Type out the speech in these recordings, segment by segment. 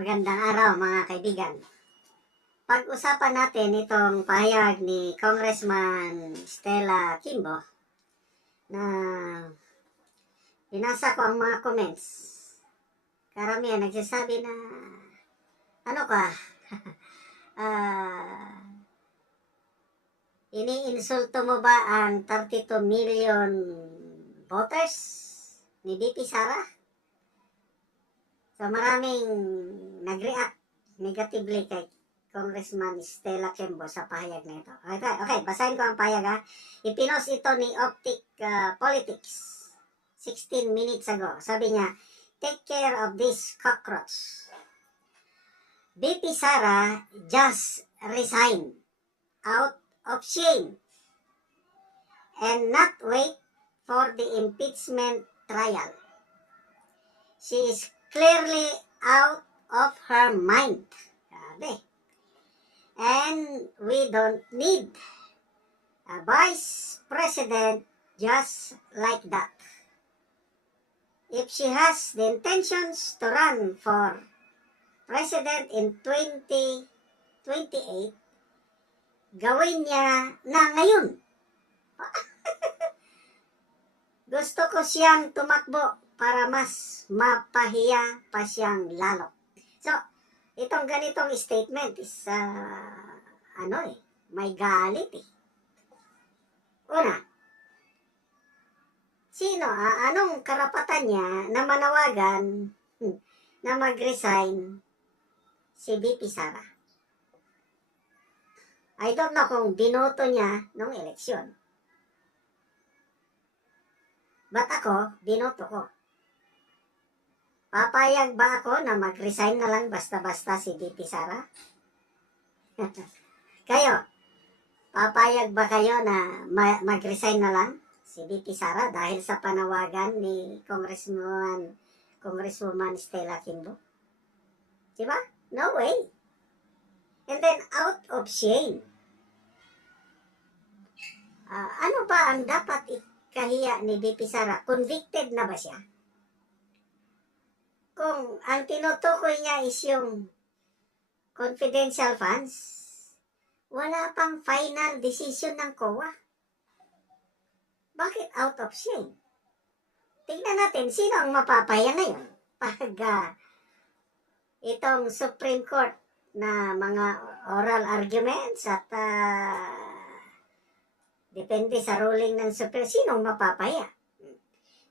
Magandang araw mga kaibigan. Pag-usapan natin itong pahayag ni Congressman Stella Kimbo na binasa ko ang mga comments. Karamihan nagsasabi na ano ka, ah, iniinsulto mo ba ang 32 million voters ni BP Sara? So maraming nag-react negatively kay Congressman Stella Kembo sa pahayag na ito. Okay, okay basahin ko ang pahayag ha. Ipinos ito ni Optic uh, Politics 16 minutes ago. Sabi niya, take care of this cockroach. BP Sara just resign out of shame and not wait for the impeachment trial. She is clearly out of her mind. Grabe. And we don't need a vice president just like that. If she has the intentions to run for president in 2028, gawin niya na ngayon. Gusto ko siyang tumakbo para mas mapahiya pa siyang lalo. So, itong ganitong statement is, ah, ano eh, may galit eh. Una, sino, ah, anong karapatan niya na manawagan hmm, na mag-resign si BP Sara? I don't know kung binoto niya nung eleksyon. Ba't ako, binoto ko? Papayag ba ako na mag-resign na lang basta-basta si BP Sara? kayo, papayag ba kayo na ma- mag-resign na lang si BP Sara dahil sa panawagan ni Congresswoman, Congresswoman Stella Kimbo? Diba? No way. And then, out of shame. Ah, ano ba ang dapat ikahiya ni BP Sara? Convicted na ba siya? kung ang tinutukoy niya is yung confidential funds, wala pang final decision ng COA. Bakit out of shame? Tingnan natin, sino ang mapapaya ngayon pag ah, itong Supreme Court na mga oral arguments at ah, depende sa ruling ng Supreme, sino ang mapapaya?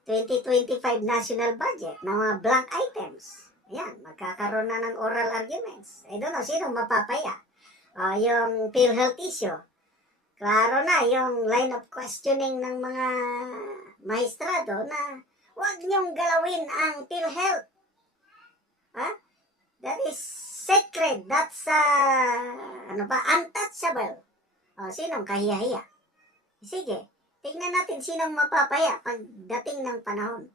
2025 national budget na mga blank items. Ayan, magkakaroon na ng oral arguments. I don't know, sino mapapaya? Ah, yung PhilHealth issue. Klaro na, yung line of questioning ng mga maestrado na huwag niyong galawin ang PhilHealth. Ha? That is sacred. That's, uh, ano ba, untouchable. O, sinong kahiya-hiya? Sige, Tingnan natin sinong mapapaya pagdating ng panahon.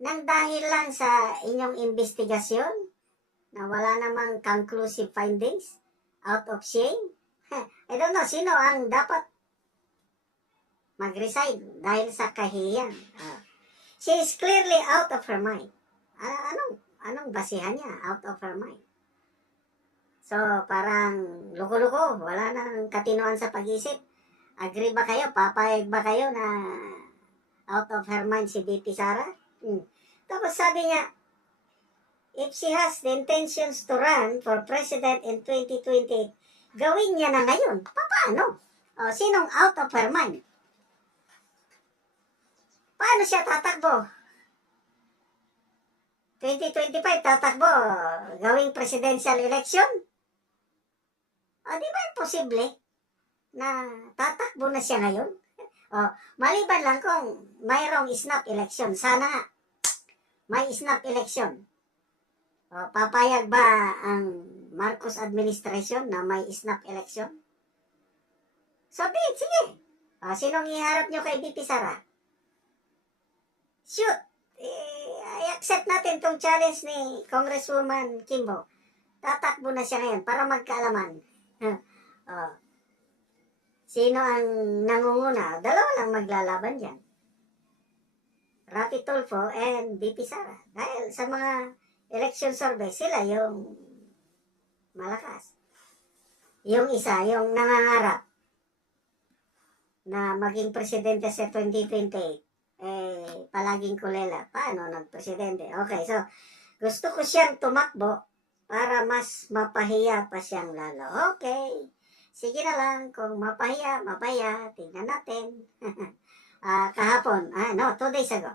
Nang dahil lang sa inyong investigasyon na wala namang conclusive findings, out of shame, I don't know, sino ang dapat mag-resign dahil sa kahiyan. Ah, she is clearly out of her mind. Ah, anong, anong basihan niya? Out of her mind. So, parang luko-luko, wala nang katinoan sa pag-isip Agree ba kayo? Papayag ba kayo na out of her mind si BP Sara? Hmm. Tapos sabi niya, if she has the intentions to run for president in 2028, gawin niya na ngayon. Paano? O, sinong out of her mind? Paano siya tatakbo? 2025 tatakbo, gawing presidential election? O, di ba imposible? Na tatakbo na siya ngayon. O, maliban lang kung mayroong snap election. Sana nga, may snap election. O, papayag ba ang Marcos administration na may snap election? Sabihin, sige. O, sinong iharap nyo kay BP Sara? Shoot! Eh, accept natin tong challenge ni Congresswoman Kimbo. Tatakbo na siya ngayon para magkaalaman. o, Sino ang nangunguna? Dalawa lang maglalaban dyan. Rapi Tulfo and BP Sara. Dahil sa mga election survey, sila yung malakas. Yung isa, yung nangangarap na maging presidente sa 2028, eh, palaging kulela. Paano nagpresidente? Okay, so, gusto ko siyang tumakbo para mas mapahiya pa siyang lalo. Okay, sige na lang, kung mapahiya, mapahiya, tingnan natin. Ah, kahapon, ah, no, two days ago,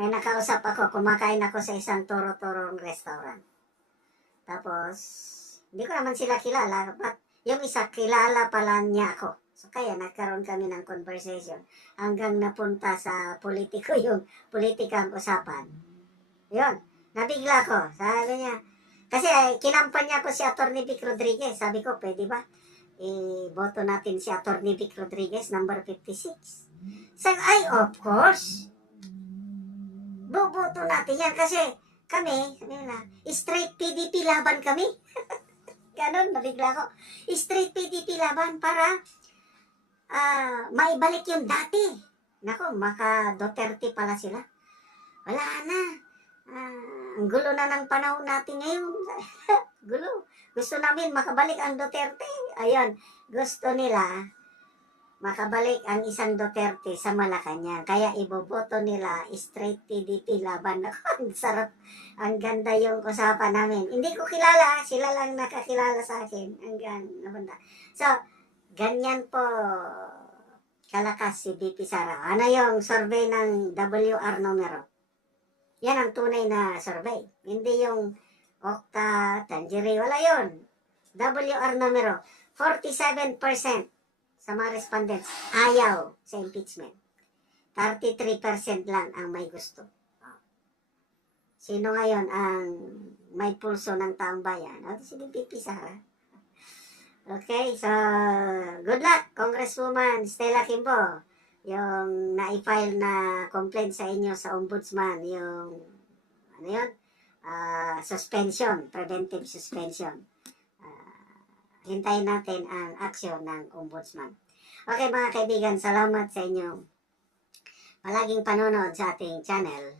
may nakausap ako, kumakain ako sa isang toro-torong restaurant. Tapos, hindi ko naman sila kilala, but yung isa, kilala pala niya ako. So, kaya nagkaroon kami ng conversation hanggang napunta sa politiko yung politikang usapan. Yun, nabigla ko. Sabi niya, kasi ay, kinampanya ko si Atty. Vic Rodriguez. Sabi ko, pwede ba? I-boto natin si Atty. Vic Rodriguez, number 56. Sabi, ay, of course. Boboto natin yan kasi kami, sabi nila, straight PDP laban kami. Ganon, nabigla ko. Straight PDP laban para ah maibalik yung dati. Nako, maka Duterte pala sila. Wala na. Ang gulo na ng panahon natin ngayon. gulo. Gusto namin makabalik ang Duterte. Ayun, gusto nila makabalik ang isang Duterte sa Malacanang. Kaya iboboto nila straight PDP laban. Ang sarap. Ang ganda yung usapan namin. Hindi ko kilala. Sila lang nakakilala sa akin. Hanggang napunta. So, ganyan po kalakas si BP Sara. Ano yung survey ng WR numero? Yan ang tunay na survey. Hindi yung Okta, Tanjiri, wala yun. WR numero, 47% sa mga respondents ayaw sa impeachment. 33% lang ang may gusto. Sino ngayon ang may pulso ng taong bayan? O, si BP Sara. Okay, so good luck, Congresswoman Stella Kimbo. Yung na-file na complaint sa inyo sa ombudsman, yung ano yun? Ah, suspension, preventive suspension. Ah, hintayin natin ang aksyon ng ombudsman. Okay mga kaibigan, salamat sa inyong palaging panonood sa ating channel.